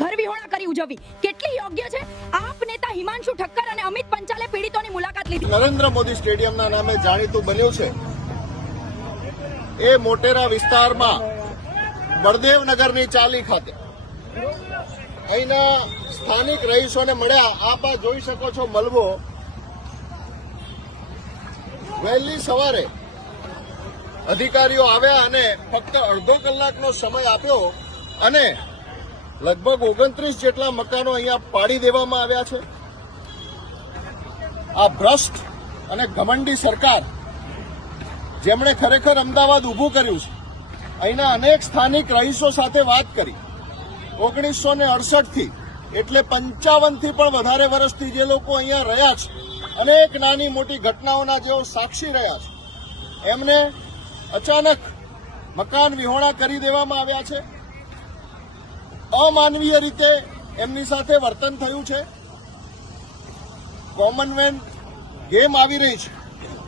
ઘર વિહોણા કરી ઉજવવી કેટલી યોગ્ય છે? આપ નેતા હિમાંશુ ઠક્કર અને અમિત પંચાલે પીડિતોની મુલાકાત લીધી. નરેન્દ્ર મોદી સ્ટેડિયમના નામે જાણીતું બન્યું છે એ મોટેરા વિસ્તારમાં બળદેવનગરની ચાલી ખાતે અહીંના સ્થાનિક રહીશોને મળ્યા. આપ આ જોઈ શકો છો મલબો. વહેલી સવારે અધિકારીઓ આવ્યા અને ફક્ત અડધો કલાકનો સમય આપ્યો અને લગભગ 29 જેટલા મકાનો અહીંયા પાડી દેવામાં આવ્યા છે. આ ભ્રષ્ટ અને ઘમંડી સરકાર જેમણે ખરેખર અમદાવાદ ઊભું કર્યું છે. અહીંના અનેક સ્થાનિક રહીશો સાથે વાત કરી. 1968 થી એટલે 55 થી પણ વધારે વર્ષથી જે લોકો અહીંયા રહ્યા છે, અનેક નાની મોટી ઘટનાઓના જેઓ સાક્ષી રહ્યા છે, એમને અચાનક મકાન વિહોણા કરી દેવામાં આવ્યા છે. અમાનવીય રીતે એમની સાથે વર્તન થયું છે. કોમનવેલ્થ ગેમ આવી રહી છે.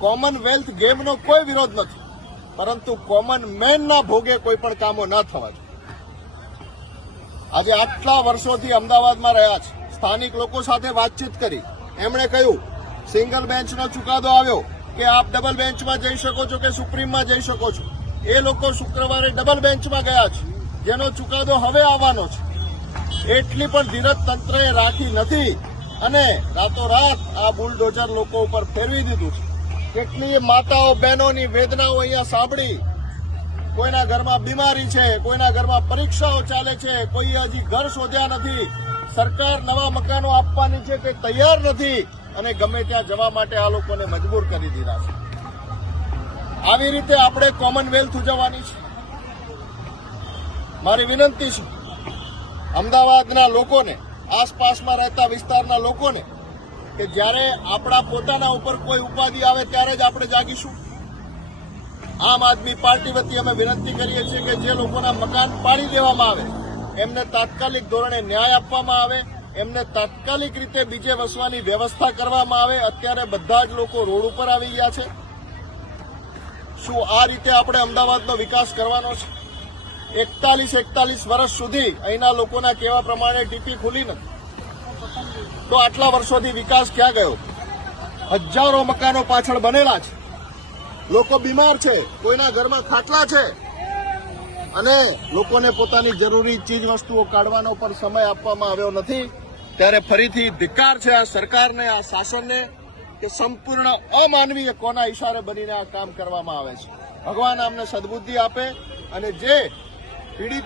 કોમનવેલ્થ ગેમનો કોઈ વિરોધ નથી, પરંતુ કોમન મેનના ભોગે કોઈ પણ કામો ન થવા જોઈએ. આજે આટલા વર્ષોથી અમદાવાદમાં રહ્યા છે, સ્થાનિક લોકો સાથે વાતચીત કરી. એમણે કહ્યું સિંગલ બેન્ચનો ચુકાદો આવ્યો કે આપ ડબલ બેન્ચમાં જઈ શકો છો કે સુપ્રીમમાં જઈ શકો છો. એ લોકો શુક્રવારે ડબલ બેન્ચમાં ગયા છે, જેનો ચુકાદો હવે આવવાનો છે. એટલી પણ ધીરજ તંત્રએ રાખી નથી અને રાતોરાત આ બુલડોઝર લોકો ઉપર ફેરવી દીધું છે. કેટલીય માતાઓ બહેનોની વેદનાઓ અહીંયા સાંભળી. કોઈના ઘરમાં બીમારી છે, કોઈના ઘરમાં પરીક્ષાઓ ચાલે છે, કોઈ હજી ઘર શોધ્યા નથી. સરકાર નવા મકાનો આપવાની છે તે તૈયાર નથી અને ગમે ત્યાં જવા માટે આ લોકોને મજબૂર કરી દીધા છે. આવી રીતે આપણે કોમનવેલ્થ ઉજવવાની છે. મારી વિનંતી છે અમદાવાદના લોકોને, આસપાસમાં રહેતા વિસ્તારના લોકોને, કે જ્યારે આપણા પોતાના ઉપર કોઈ ઉપાધિ આવે ત્યારે જ આપણે જાગીશું. આમ આદમી પાર્ટી વતી અમે વિનંતી કરીએ છીએ કે જે લોકોના મકાન પાડી દેવામાં આવે એમને તાત્કાલિક ધોરણે ન્યાય આપવામાં આવે, એમને તાત્કાલિક રીતે બીજે વસવાની વ્યવસ્થા કરવામાં આવે. અત્યારે બધા જ લોકો રોડ ઉપર આવી ગયા છે. શું આ રીતે આપણે અમદાવાદનો વિકાસ કરવાનો છે? 41 વર્ષ સુધી અહીંના લોકોના કહેવા પ્રમાણે ટીપી ખુલી નથી, તો આટલા વર્ષોથી વિકાસ ક્યાં ગયો? હજારો મકાનો પાછળ બનેલા છે. લોકો બીમાર છે, કોઈના ઘરમાં ખાટલા છે અને લોકોને પોતાની જરૂરી ચીજ વસ્તુઓ કાઢવાનો પણ સમય આપવામાં આવ્યો નથી. ત્યારે ફરીથી ધિક્કાર છે આ સરકારને, આ શાસનને, કે સંપૂર્ણ અમાનવીય કોના ઇશારે બનીને આ કામ કરવામાં આવે છે. ભગવાન અમને સદબુદ્ધિ આપે અને જે પીડિતો